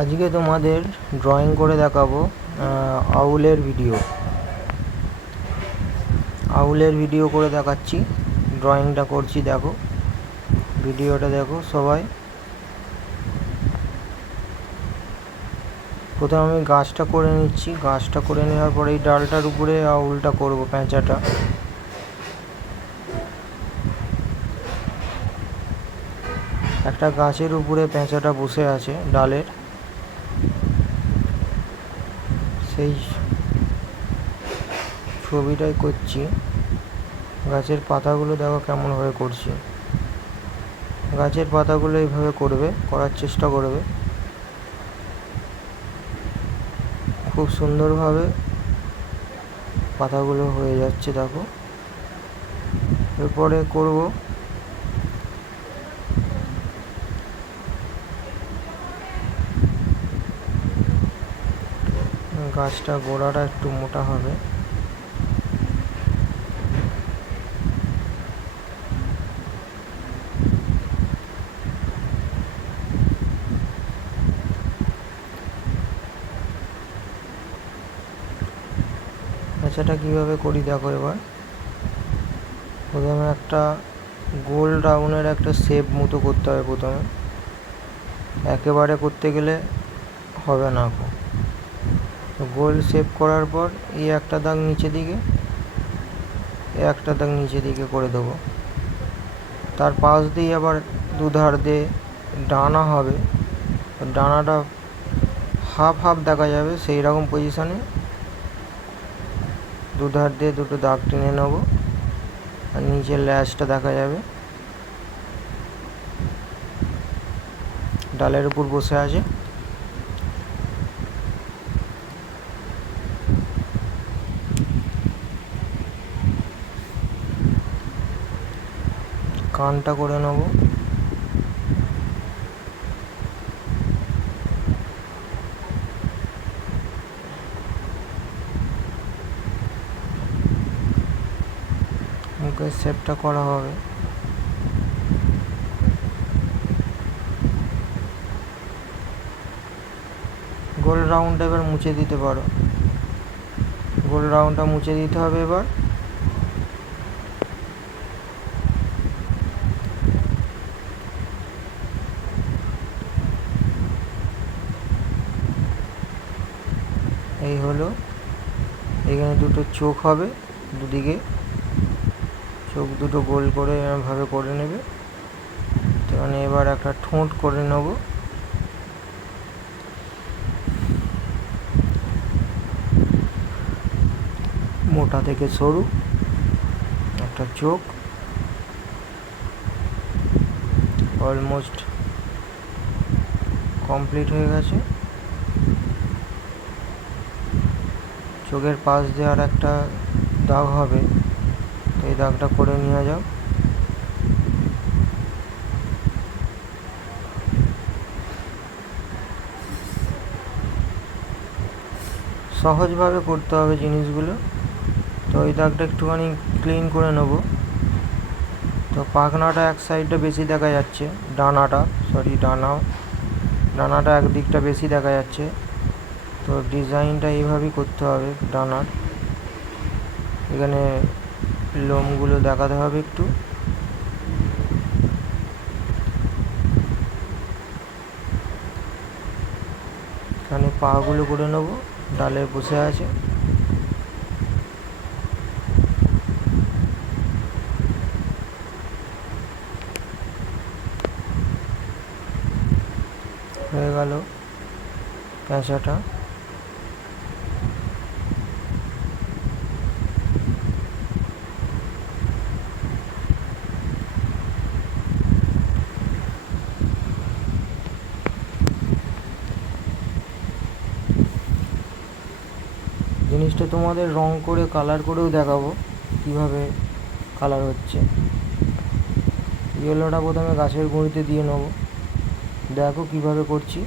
আজকে তোমাদের ড্রয়িং করে দেখাবো আউলের ভিডিও করে দেখাচ্ছি। ড্রয়িংটা করছি, দেখো ভিডিওটা দেখো সবাই। প্রথমে আমি গাছটা করে নিচ্ছি। গাছটা করে নেওয়ার পরে এই ডালটার উপরে আউলটা করব, পেঁচাটা। একটা গাছের উপরে পেঁচাটা বসে আছে ডালের, সেই ছবিটাই করছি। গাছের পাতাগুলো দেখো কেমনভাবে করছি। গাছের পাতাগুলো এইভাবে করার চেষ্টা করবে। খুব সুন্দরভাবে পাতাগুলো হয়ে যাচ্ছে, দেখো। এরপরে করব গাছটা, গোড়াটা একটু মোটা হবে। পেঁচাটা কীভাবে করি দেখো এবার। প্রথমে একটা গোল রাউন্ডের একটা শেপ মতো করতে হবে প্রথমে। একেবারে করতে গেলে হবে না। গোল শেপ করার পর এই একটা দাগ নিচে দিকে, একটা দাগ নিচে দিকে করে দেবো। তার পাশ দিয়ে আবার দুধার দিয়ে ডানা হবে। ডানাটা হাফ হাফ দেখা যাবে, সেই রকম পজিশানে দুধার দিয়ে দুটো দাগ টেনে নেবো। আর নিচের ল্যাজটা দেখা যাবে, ডালের উপর বসে আছে। কানটা করে নেব। মুখের শেপটা করা হবে। গোল রাউন্ডটা এবার মুছে দিতে পারো। গোল রাউন্ডটা মুছে দিতে হবে এবার। এই হলো। এখানে দুটো চোখ হবে, দুদিকে চোখ দুটো গোল করে এরকমভাবে করে নেবে। তো মানে এবার একটা ঠোঁট করে নেব। মোটা থেকে সরু একটা চোখ, অলমোস্ট কমপ্লিট হয়ে গেছে। চোখের পাশ দিয়ে আর একটা দাগ হবে, তো এই দাগটা করে নিয়ে যাও। সহজভাবে করতে হবে জিনিসগুলো। তো এই দাগটা একটুখানি ক্লিন করে নেব। তো পাখনাটা এক সাইডটা বেশি দেখা যাচ্ছে, ডানাটা একদিকটা বেশি দেখা যাচ্ছে। তো ডিজাইনটা এইভাবেই করতে হবে ডানার। এখানে লোমগুলো দেখাতে হবে একটু। এখানে পাগুলো করে নেব, ডালে বসে আছে। হয়ে গেল পেঁচাটা। জিনিসটা তোমাদের রং করে কালার করেও দেখাবো কিভাবে কালার হচ্ছে। ইয়েলোটা প্রথমে গাছের গুঁড়িতে দিয়ে নেবো, দেখো কিভাবে করছি।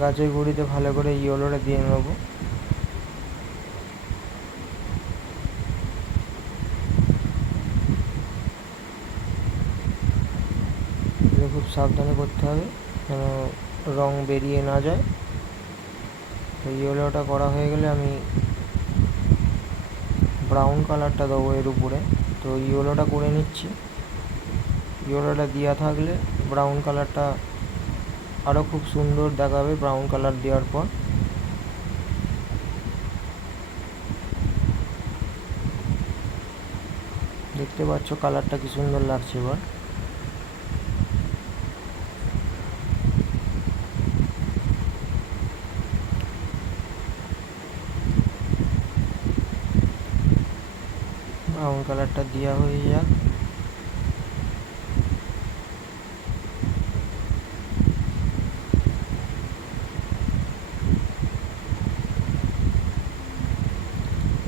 গাছের গুঁড়িতে ভালো করে ইয়েলোটা দিয়ে নেবো। সাবধানে করতে হবে যেন রং বেরিয়ে না যায়। তো ইয়েলোটা করা হয়ে গেলে আমি ব্রাউন কালারটা দেবো এর উপরে। তো ইয়েলোটা করে নিচ্ছি। ইয়েলোটা দেওয়া থাকলে ব্রাউন কালারটা আরও খুব সুন্দর দেখাবে ব্রাউন কালার দেওয়ার পর। দেখতে পাচ্ছ কালারটা কি সুন্দর লাগছে। এবার ব্রাউন কালারটা দেওয়া হয়ে যাক।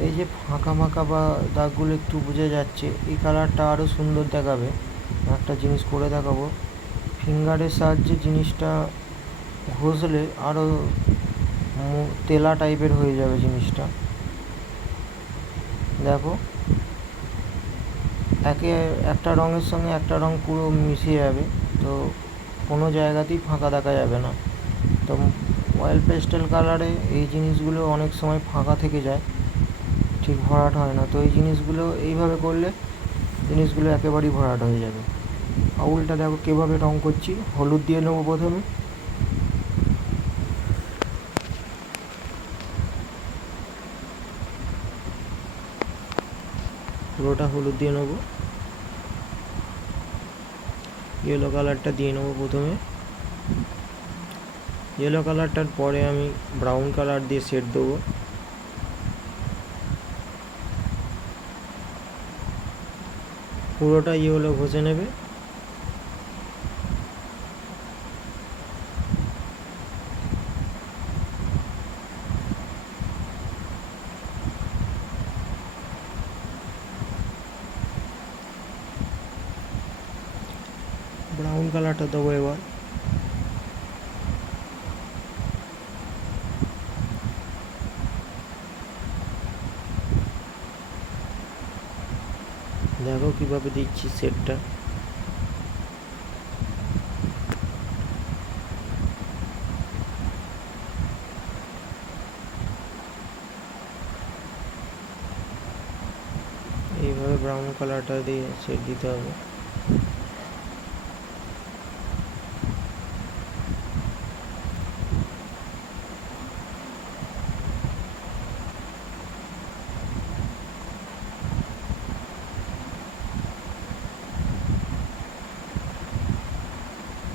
এই যে ফাঁকা ফাঁকা বা দাগগুলো একটু বোঝা যাচ্ছে, এই কালারটা আরও সুন্দর দেখাবে। একটা জিনিস করে দেখাবো, ফিঙ্গারের সাহায্যে জিনিসটা ঘষলে আরও তেলা টাইপের হয়ে যাবে জিনিসটা। দেখো একটা রঙের সঙ্গে একটা রঙ পুরো মিশে যাবে, তো কোনো জায়গাতেই ফাঁকা দেখা যাবে না। তো অয়েল পেস্টেল কালারে এই জিনিসগুলো অনেক সময় ফাঁকা থেকে যায়, ঠিক ভরাট হয় না। তো এই জিনিসগুলো এইভাবে করলে জিনিসগুলো একেবারেই ভরাট হয়ে যাবে। আউলটা দেখো কীভাবে রঙ করছি। হলুদ দিয়ে নেবো প্রথমে। পুরোটা হলুদ দিয়ে নেবো। ইয়েলো কালারটা দিয়ে নেবো প্রথমে। ইয়েলো কালারটার পরে আমি ব্রাউন কালার দিয়ে শেড দেবো। পুরোটা ইয়েলো ঘষে নেবে। ব্রাউন কালারটা দেবো এবার। দেখো কীভাবে দিচ্ছি শেডটা। এইভাবে ব্রাউন কালারটা দিয়ে শেড দিতে হবে।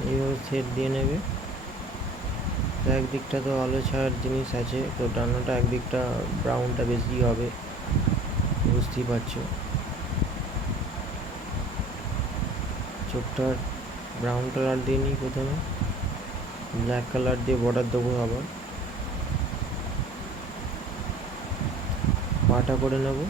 এইভাবে শেড দিয়ে নেবে। তো একদিকটা তো আলো ছায়ার জিনিস আছে, তো ডানাটা একদিকটা ব্রাউনটা বেশি হবে, বুঝতেই পারছো। চোখটা ব্রাউন কালার দিয়ে নিই প্রথমে, ব্ল্যাক কালার দিয়ে বর্ডার দেবো। আবার পাটা করে নেব।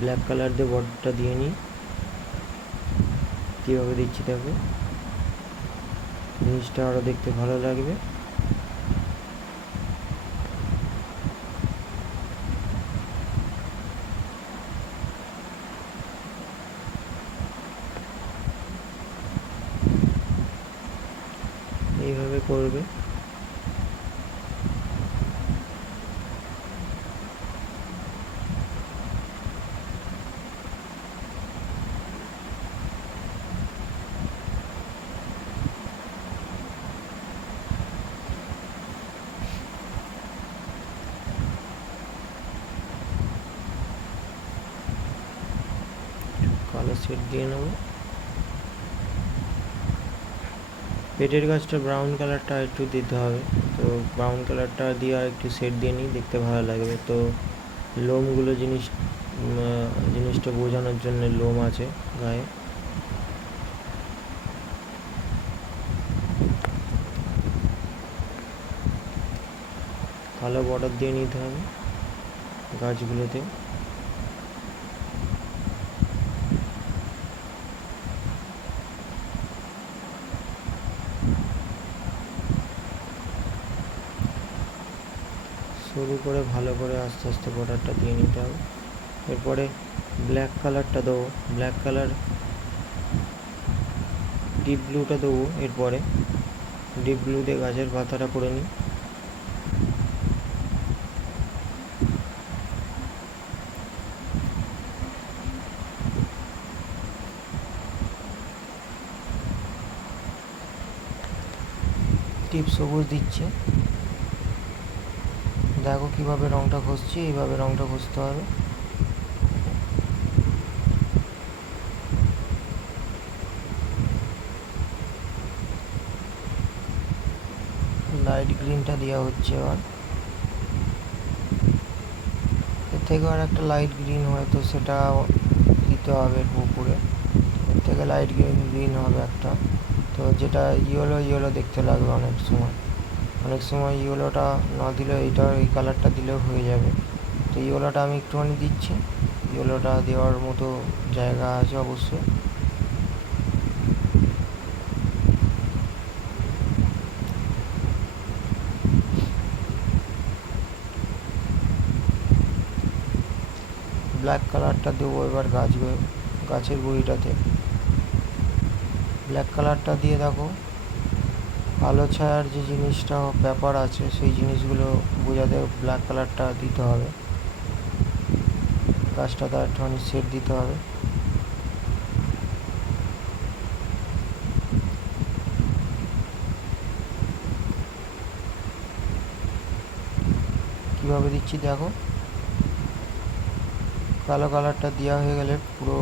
ব্ল্যাক কালার দিয়ে বর্ডারটা দিয়ে নিই। কীভাবে দিচ্ছি দেখো, জিনিসটা আরও দেখতে ভালো লাগবে। এইভাবে করবে। কালো শেড দিয়ে নেব। পেটের গাছটা ব্রাউন কালারটা একটু দিতে হবে, তো ব্রাউন কালারটা দিয়ে আর একটু শেড দিয়ে নিই, দেখতে ভালো লাগবে। তো লোমগুলো জিনিসটা বোঝানোর জন্য লোম আছে গায়ে। কালো বর্ডার দিয়ে নিতে হবে গাছগুলোতে। সরু করে ভালো করে আস্তে আস্তে বর্ডারটা দিয়ে নিতে হবে। এরপরে ব্ল্যাক কালারটা দেবো, ব্ল্যাক কালার ডিপ ব্লুটা দেবো। এরপরে ডিপ ব্লু দিয়ে গাছের পাতাটা করে নিই। টিপ সবুজ দিচ্ছি, দেখো কীভাবে রঙটা ঘষছি, এইভাবে রঙটা ঘষতে হবে। লাইট গ্রিনটা দেওয়া হচ্ছে এবার। এর থেকে আর একটা লাইট গ্রিন হয়তো সেটা দিতে হবে পুকুরে, এর থেকে লাইট গ্রিন হবে একটা। তো যেটা ইয়েলো ইয়েলো দেখতে লাগবে অনেক সময়, অনেক সময় ইয়েলোটা না দিলে এইটা এই কালারটা দিলেও হয়ে যাবে। তো ইয়েলোটা আমি একটুখানি দিচ্ছি, ইয়েলোটা দেওয়ার মতো জায়গা আছে অবশ্যই। ব্ল্যাক কালারটা দেবো এবার গাছের গুঁড়িটাতে। ব্ল্যাক কালারটা দিয়ে দেখো আলো ছায়ার যে জিনিসটা ব্যাপার আছে সেই জিনিসগুলো বোঝাতে ব্ল্যাক কালারটা দিতে হবে। গাছটাতে একটুখানি শেড দিতে হবে। কীভাবে দিচ্ছি দেখো, কালো কালারটা দেওয়া হয়ে গেলে পুরো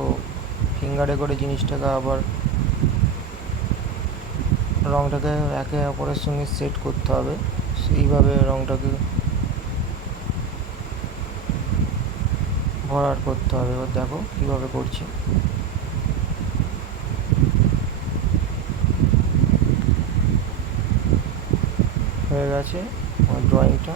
ফিঙ্গারে করে জিনিসটাকে আবার রঙটাকে একে অপরের সঙ্গে সেট করতে হবে। সেইভাবে রঙটাকে ভরাট করতে হবে। এবার দেখো কীভাবে করছি। হয়ে গেছে আমার ড্রয়িংটা।